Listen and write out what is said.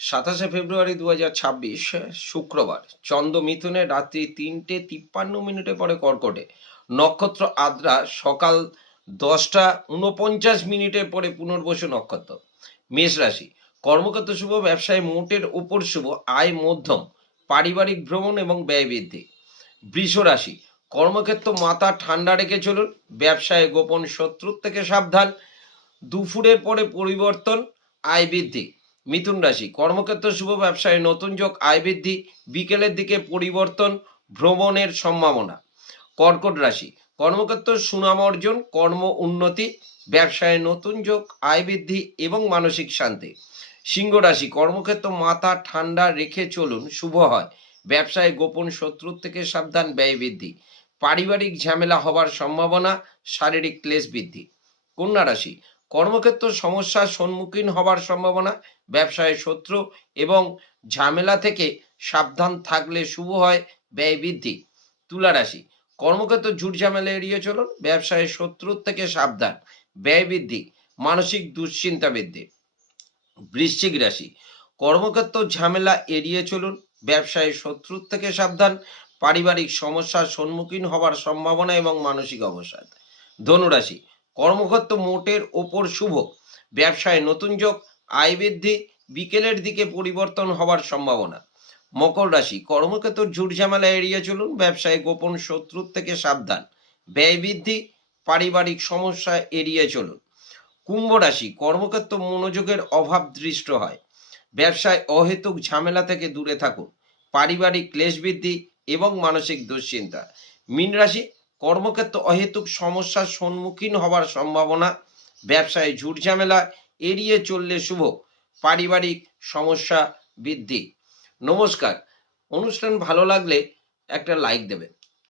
27 ফেব্রুয়ারি 2026 শুক্রবার। চন্দ্র মিথুনে রাত্রি 3:53 পরে কর্কটে। নক্ষত্র আদ্রা সকাল 10:49 পরে পুনর্বসু নক্ষত্র। মেষ রাশি, কর্মক্ষেত্র শুভ, ব্যবসায় মোটের ওপর শুভ, আয় মধ্যম, পারিবারিক ভ্রমণ এবং ব্যয় বৃদ্ধি। বৃষ রাশি, কর্মক্ষেত্র মাথা ঠান্ডা রেখে চলুন, ব্যবসায় গোপন শত্রুর থেকে সাবধান, দুপুরের পরে পরিবর্তন, আয় বৃদ্ধি। মিথুন রাশি, কর্মক্ষেত্র শুভ, ব্যবসায় নতুন যোগ, আয় বৃদ্ধি, বিকেলের দিকে পরিবর্তন, ভ্রমণের সম্ভাবনা। কর্কট রাশি, কর্মক্ষেত্র সুনাম অর্জন, কর্ম উন্নতি, ব্যবসায় নতুন যোগ, আয় বৃদ্ধি এবং মানসিক শান্তি। সিংহ রাশি, কর্মক্ষেত্র মাথা ঠান্ডা রেখে চলুন, শুভ হয়, ব্যবসায় গোপন শত্রুর থেকে সাবধান, ব্যয় বৃদ্ধি, পারিবারিক ঝামেলা হবার সম্ভাবনা, শারীরিক ক্লেশ বৃদ্ধি। কন্যা রাশি, কর্মক্ষেত্র সমস্যার সম্মুখীন হবার সম্ভাবনা, ব্যবসায় শত্রু এবং ঝামেলা থেকে সাবধান থাকলে শুভ হয়, ব্যয় বৃদ্ধি। তুলা রাশি, কর্মক্ষেত্র ঝুট ঝামেলা এড়িয়ে চলুন, ব্যবসায় শত্রুর থেকে সাবধান, ব্যয় বৃদ্ধি, মানসিক দুশ্চিন্তা বৃদ্ধি। বৃশ্চিক রাশি, কর্মক্ষেত্র ঝামেলা এড়িয়ে চলুন, ব্যবসায় শত্রুর থেকে সাবধান, পারিবারিক সমস্যার সম্মুখীন হবার সম্ভাবনা এবং মানসিক অবসাদ। ধনু রাশি, কর্মক্ষেত্র মোটের ওপর শুভ, ব্যবসায় নতুন যোগ, আয় বৃদ্ধি, বিকেলের দিকে পরিবর্তন হবার সম্ভাবনা। মকর রাশি, কর্মক্ষেত্র ঝুট ঝামেলা এড়িয়ে চলুন, ব্যবসায় গোপন শত্রুর থেকে সাবধান, ব্যয় বৃদ্ধি, পারিবারিক সমস্যা এড়িয়ে চলুন। কুম্ভ রাশি, কর্মক্ষেত্র মনোযোগের অভাব দৃষ্ট হয়, ব্যবসায় অহেতুক ঝামেলা থেকে দূরে থাকুন, পারিবারিক ক্লেশ বৃদ্ধি এবং মানসিক দুশ্চিন্তা। মীন রাশি, কর্মক্ষেত্র অহেতুক সমস্যার সম্মুখীন হবার সম্ভাবনা, ব্যবসায় ঝুট ঝামেলা এড়িয়ে চললে শুভ, পারিবারিক সমস্যা বৃদ্ধি। নমস্কার। অনুষ্ঠান ভালো লাগলে একটা লাইক দেবেন।